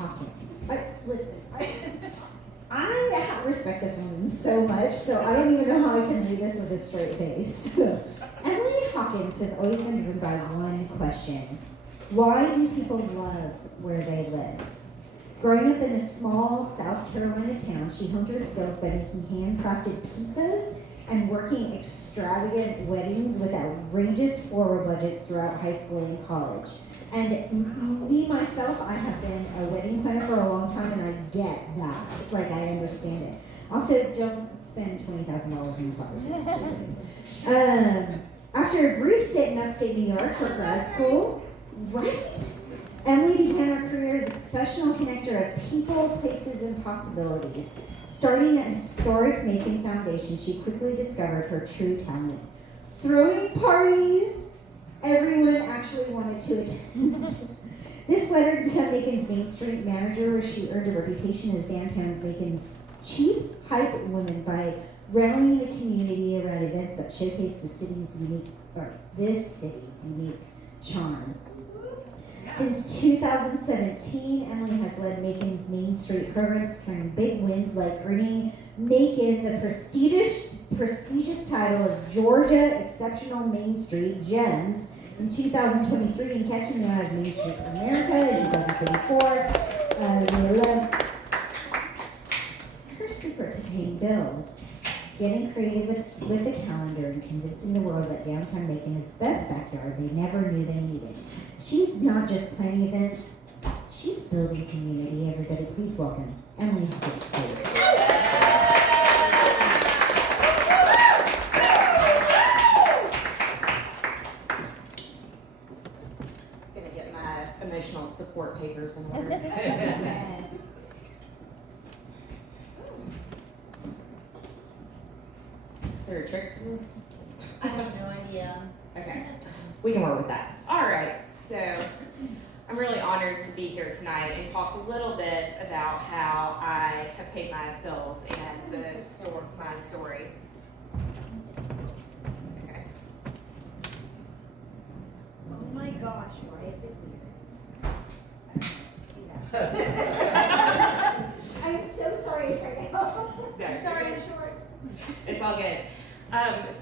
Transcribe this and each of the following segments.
Hopkins. I respect this woman so much, so I don't even know how I can read this with a straight face. Emily Hopkins has always been driven by one question. Why do people love where they live? Growing up in a small South Carolina town, she honed her skills by making handcrafted pizzas and working extravagant weddings with outrageous floral budgets throughout high school and college. And me, myself, I have been a wedding planner for a long time, and I get that. Like, I understand it. Also, don't spend $20,000 on flowers. After a brief stint in upstate New York for grad school, Emily began her career as a professional connector of people, places, and possibilities. Starting a historic Macon foundation, she quickly discovered her true talent. Throwing parties everyone actually wanted to attend. This led her to become Macon's Main Street manager, where she earned a reputation as downtown's Macon's chief hype woman by rallying the community around events that showcase this city's unique charm. Since 2017, Emily has led Macon's Main Street programs, carrying big wins like earning Macon the prestigious title of Georgia Exceptional Main Street Gems in 2023 and catching the eye of Main Street America in 2024. Her secret to paying bills, getting creative with the calendar, and convincing the world that downtown Macon is the best backyard they never knew they needed. She's not just planning events, she's building community. Everybody, please welcome Emily Hopkins. Gonna get my emotional support papers in order. Is there a trick to this? I have no idea. Okay, we can work with that. All right, so I'm really honored to be here tonight and talk a little bit about how I have paid my bills and my story. Okay. Oh my gosh, why is it weird? I'm so sorry right now. I'm sorry, I'm short. It's all good.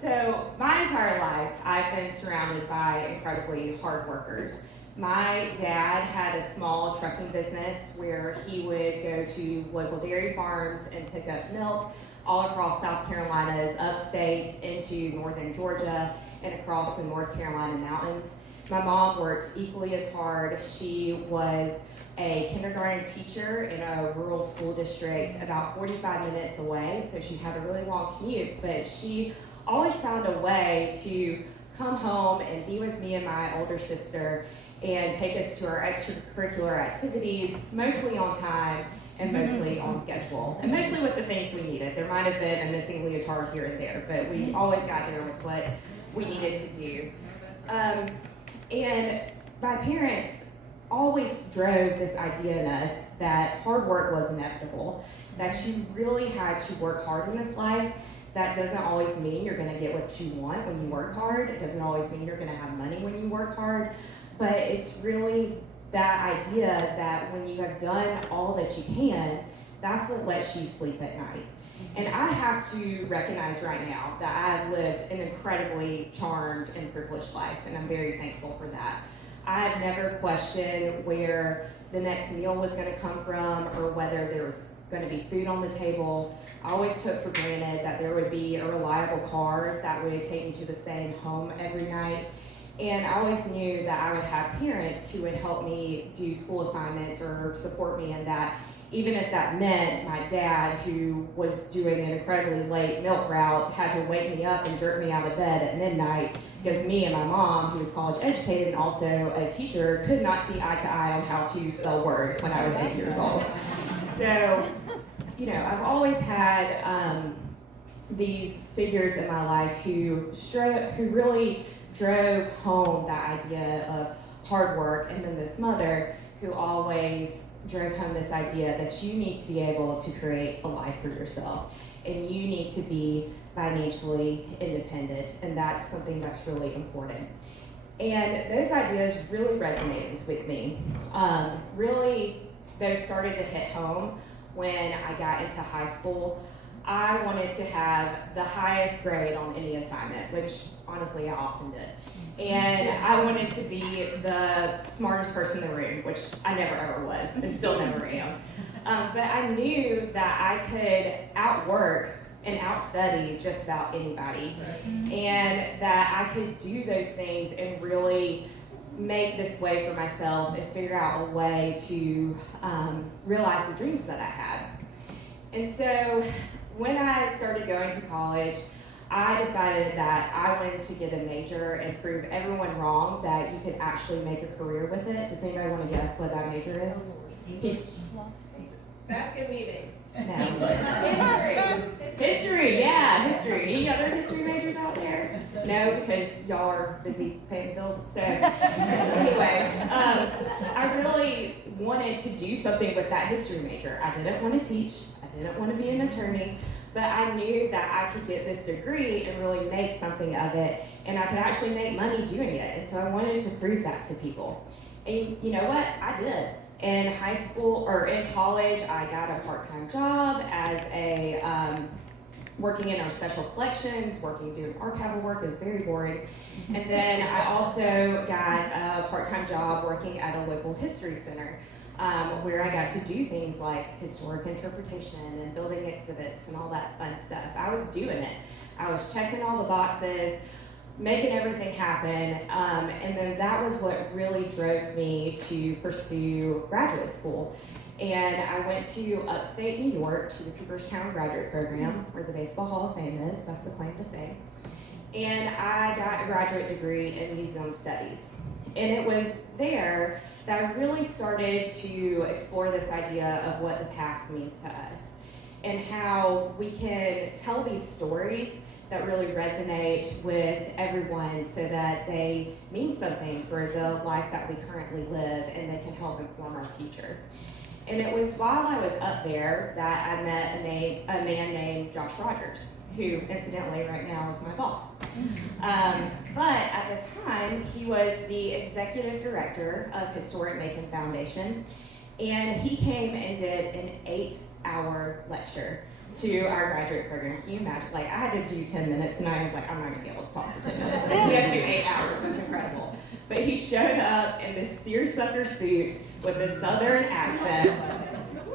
So my entire life, I've been surrounded by incredibly hard workers. My dad had a small trucking business where he would go to local dairy farms and pick up milk all across South Carolina's upstate into northern Georgia and across the North Carolina mountains. My mom worked equally as hard. She was a kindergarten teacher in a rural school district about 45 minutes away, so she had a really long commute, but she always found a way to come home and be with me and my older sister and take us to our extracurricular activities, mostly on time and mostly on schedule, and mostly with the things we needed. There might have been a missing leotard here and there, but we always got there with what we needed to do. And my parents always drove this idea in us that hard work was inevitable, that you really had to work hard in this life. That doesn't always mean you're going to get what you want when you work hard. It doesn't always mean you're going to have money when you work hard, but it's really that idea that when you have done all that you can, that's what lets you sleep at night. And I have to recognize right now that I've lived an incredibly charmed and privileged life, and I'm very thankful for that. I've never questioned where the next meal was going to come from or whether there was going to be food on the table. I always took for granted that there would be a reliable car that would take me to the same home every night. And I always knew that I would have parents who would help me do school assignments or support me in that, even if that meant my dad, who was doing an incredibly late milk route, had to wake me up and jerk me out of bed at midnight because me and my mom, who was college educated and also a teacher, could not see eye to eye on how to spell words when I was 8 years old. So, I've always had these figures in my life who really drove home that idea of hard work, and then this mother who always drove home this idea that you need to be able to create a life for yourself, and you need to be financially independent, and that's something that's really important. And those ideas really resonated with me. Really those started to hit home when I got into high school. I wanted to have the highest grade on any assignment, which honestly I often did. And I wanted to be the smartest person in the room, which I never ever was and still never am. But I knew that I could outwork and outstudy just about anybody. And that I could do those things and really make this way for myself and figure out a way to realize the dreams that I had. And so when I started going to college, I decided that I wanted to get a major and prove everyone wrong that you could actually make a career with it. Does anybody want to guess what that major is? Basket weaving. No. History. History, yeah, history. Any other history majors out there? No, because y'all are busy paying bills. So anyway, I really wanted to do something with that history major. I didn't want to teach. I didn't want to be an attorney. But I knew that I could get this degree and really make something of it, and I could actually make money doing it. And so I wanted to prove that to people. And you know what? I did. In high school or in college, I got a part-time job as a working in our special collections, doing archival work. It was very boring. And then I also got a part-time job working at a local history center. Where I got to do things like historic interpretation and building exhibits and all that fun stuff. I was doing it. I was checking all the boxes, making everything happen, and then that was what really drove me to pursue graduate school. And I went to upstate New York to the Cooperstown graduate program, where the Baseball Hall of Fame is. That's the claim to fame. And I got a graduate degree in museum studies. And it was there that I really started to explore this idea of what the past means to us and how we can tell these stories that really resonate with everyone so that they mean something for the life that we currently live and they can help inform our future. And it was while I was up there that I met a man named Josh Rogers, who incidentally right now is my boss. But at the time, he was the executive director of Historic Macon Foundation, and he came and did an 8-hour lecture to our graduate program. Can you imagine? Like, I had to do 10 minutes, and I was like, I'm not gonna be able to talk for 10 minutes. We had to do 8 hours, it was incredible. But he showed up in this seersucker suit with a southern accent,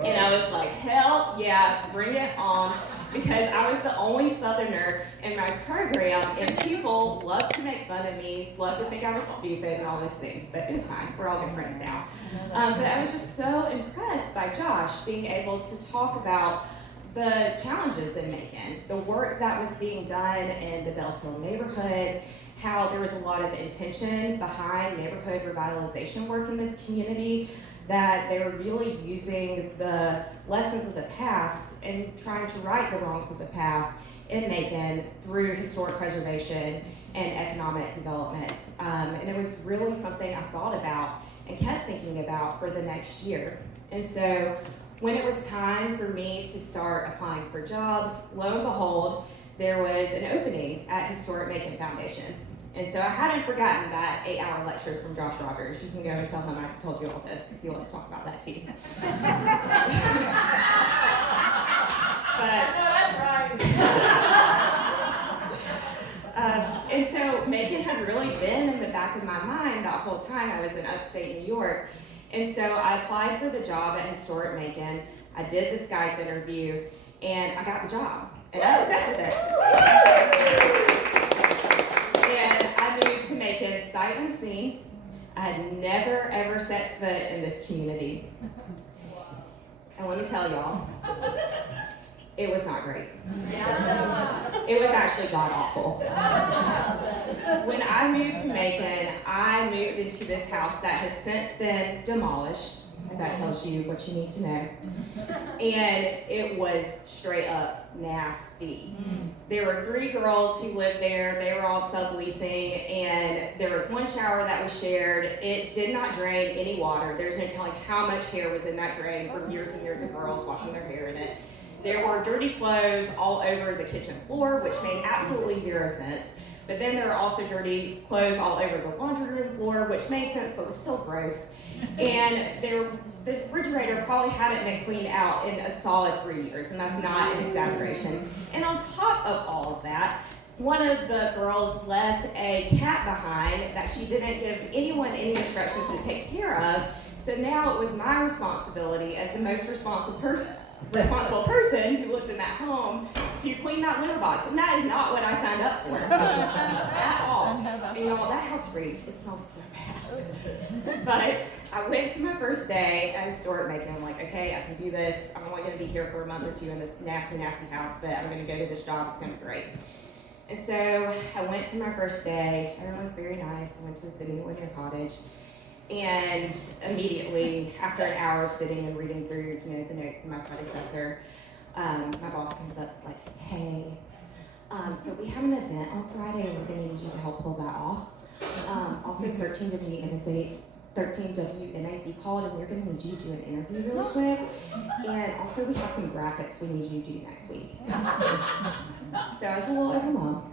and I was like, hell yeah, bring it on. Because I was the only Southerner in my program, and people loved to make fun of me, loved to think I was stupid and all those things, but it's fine, we're all good friends now. But I was just so impressed by Josh being able to talk about the challenges in Macon, the work that was being done in the Bells Hill neighborhood, how there was a lot of intention behind neighborhood revitalization work in this community, that they were really using the lessons of the past and trying to right the wrongs of the past in Macon through historic preservation and economic development. And it was really something I thought about and kept thinking about for the next year. And so when it was time for me to start applying for jobs, lo and behold, there was an opening at Historic Macon Foundation. And so I hadn't forgotten that 8-hour lecture from Josh Rogers. You can go and tell him I told you all this, because he wants to talk about that too. And so Macon had really been in the back of my mind that whole time I was in upstate New York. And so I applied for the job at Historic Macon. I did the Skype interview, and I got the job. And I accepted it. And I moved to Macon sight unseen. I had never ever set foot in this community. And let me tell y'all, it was not great. It was actually god awful. When I moved to Macon, I moved into this house that has since been demolished. That tells you what you need to know. And it was straight up nasty. There were 3 girls who lived there. They were all subleasing, and there was one shower that we shared. It did not drain any water. There's no telling how much hair was in that drain from years and years of girls washing their hair in it. There were dirty clothes all over the kitchen floor, which made absolutely 0 sense. But then there were also dirty clothes all over the laundry room floor, which made sense, but was still gross. And the refrigerator probably hadn't been cleaned out in a solid 3 years, and that's not an exaggeration. And on top of all of that, one of the girls left a cat behind that she didn't give anyone any instructions to take care of. So now it was my responsibility as the most responsible person who lived in that home to clean that litter box. And that is not what I signed up for at all. And y'all, that house reeked. It smells so bad. But I went to my first day at Historic Macon. I'm like, okay, I can do this. I'm only going to be here for a month or two in this nasty, nasty house, but I'm going to go to this job. It's going to be great. And so I went to my first day. Everyone's very nice. I went to the city with their cottage. And immediately, after an hour of sitting and reading through, the notes of my predecessor, my boss comes up and is like, hey, so we have an event on Friday and we're going to need you to help pull that off. Also, 13WNAC called and we're going to need you to do an interview really quick. And also, we have some graphics we need you to do next week. So I was a little overwhelmed.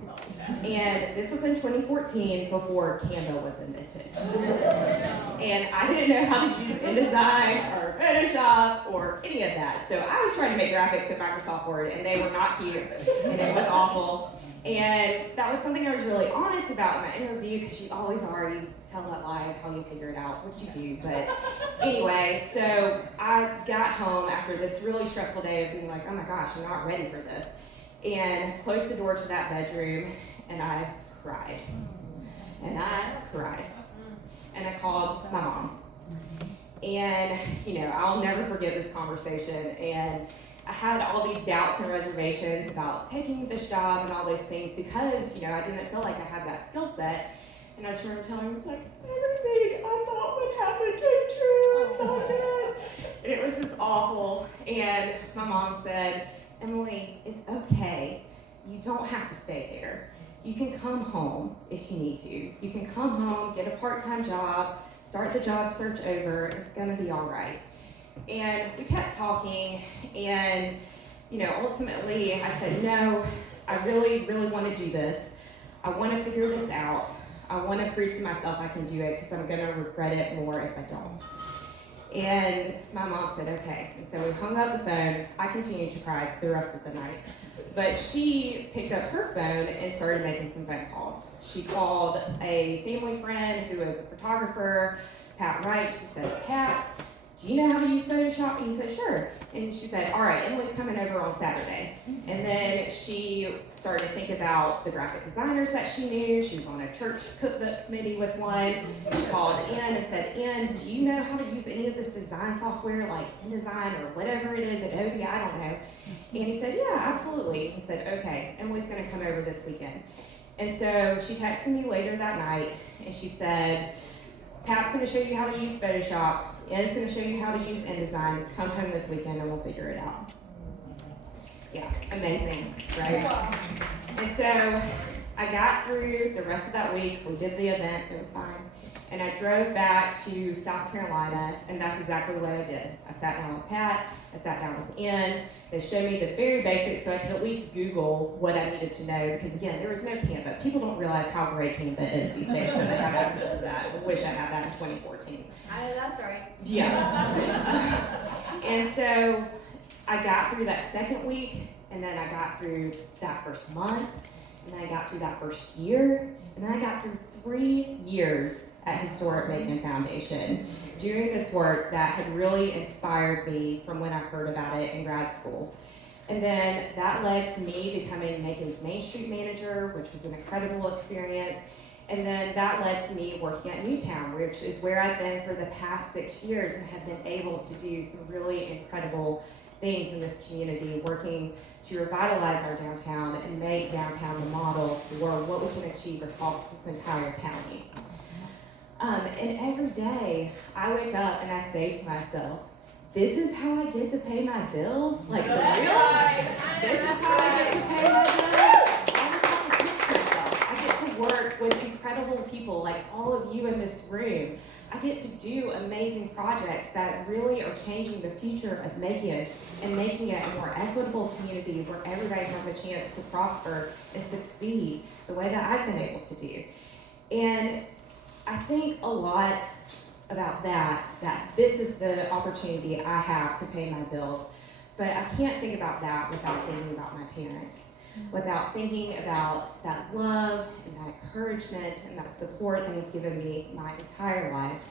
And this was in 2014 before Canva was invented. And I didn't know how to use InDesign or Photoshop or any of that. So I was trying to make graphics in Microsoft Word and they were not cute and it was awful. And that was something I was really honest about in my interview because you always are, you tell that lie of how you figure it out, which you do. But anyway, so I got home after this really stressful day of being like, oh my gosh, I'm not ready for this. And closed the door to that bedroom and I cried. And I cried. And I called my mom. And, I'll never forget this conversation. And I had all these doubts and reservations about taking this job and all those things because, I didn't feel like I had that skill set. And I just remember telling her, like, everything I thought would happen came true. It's not good. And it was just awful. And my mom said, Emily, it's okay. You don't have to stay there. You can come home if you need to. You can come home, get a part-time job, start the job search over. It's going to be all right. And we kept talking, and, ultimately I said, no, I really, really want to do this. I want to figure this out. I want to prove to myself I can do it because I'm going to regret it more if I don't. And my mom said, okay. And so we hung up the phone. I continued to cry the rest of the night. But she picked up her phone and started making some phone calls. She called a family friend who was a photographer, Pat Wright. She said, Pat, do you know how to use Photoshop? And he said, sure. And she said, all right, Emily's coming over on Saturday. And then she started to think about the graphic designers that she knew. She was on a church cookbook committee with one. She called Ian and said, Ian, do you know how to use any of this design software like InDesign or whatever it is, Adobe, I don't know. And he said, yeah, absolutely. He said, okay, Emily's going to come over this weekend. And so she texted me later that night and she said, Pat's going to show you how to use Photoshop. Ian's going to show you how to use InDesign. Come home this weekend and we'll figure it out. Yeah, amazing, right? And so I got through the rest of that week. We did the event. It was fine. And I drove back to South Carolina, and that's exactly what I did. I sat down with Pat. I sat down with Ian. They showed me the very basics so I could at least Google what I needed to know. Because again, there was no Canva. People don't realize how great Canva is these days, so they have access to that. I wish I had that in 2014. I know that's right. Yeah. And so I got through that second week, and then I got through that first month, and then I got through that first year, and then I got through 3 years at Historic Macon Foundation, doing this work that had really inspired me from when I heard about it in grad school. And then that led to me becoming Macon's Main Street manager, which was an incredible experience. And then that led to me working at Newtown, which is where I've been for the past 6 years and have been able to do some really incredible things in this community, working to revitalize our downtown and make downtown the model for what we can achieve across this entire county. And every day I wake up and I say to myself, this is how I get to pay my bills? Like, for real? This is how I get to pay my bills? I just have to push myself. I get to work with incredible people like all of you in this room. I get to do amazing projects that really are changing the future of Macon and making it a more equitable community where everybody has a chance to prosper and succeed the way that I've been able to do. And I think a lot about that this is the opportunity I have to pay my bills. But I can't think about that without thinking about my parents, without thinking about that love and that encouragement and that support they have given me my entire life.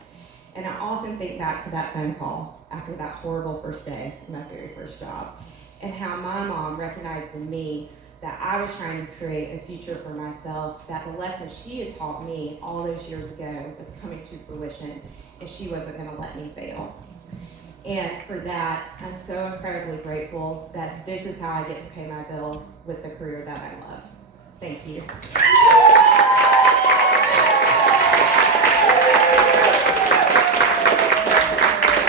And I often think back to that phone call after that horrible first day, my very first job, and how my mom recognized in me that I was trying to create a future for myself, that the lesson she had taught me all those years ago was coming to fruition, and she wasn't going to let me fail. And for that, I'm so incredibly grateful that this is how I get to pay my bills with the career that I love. Thank you.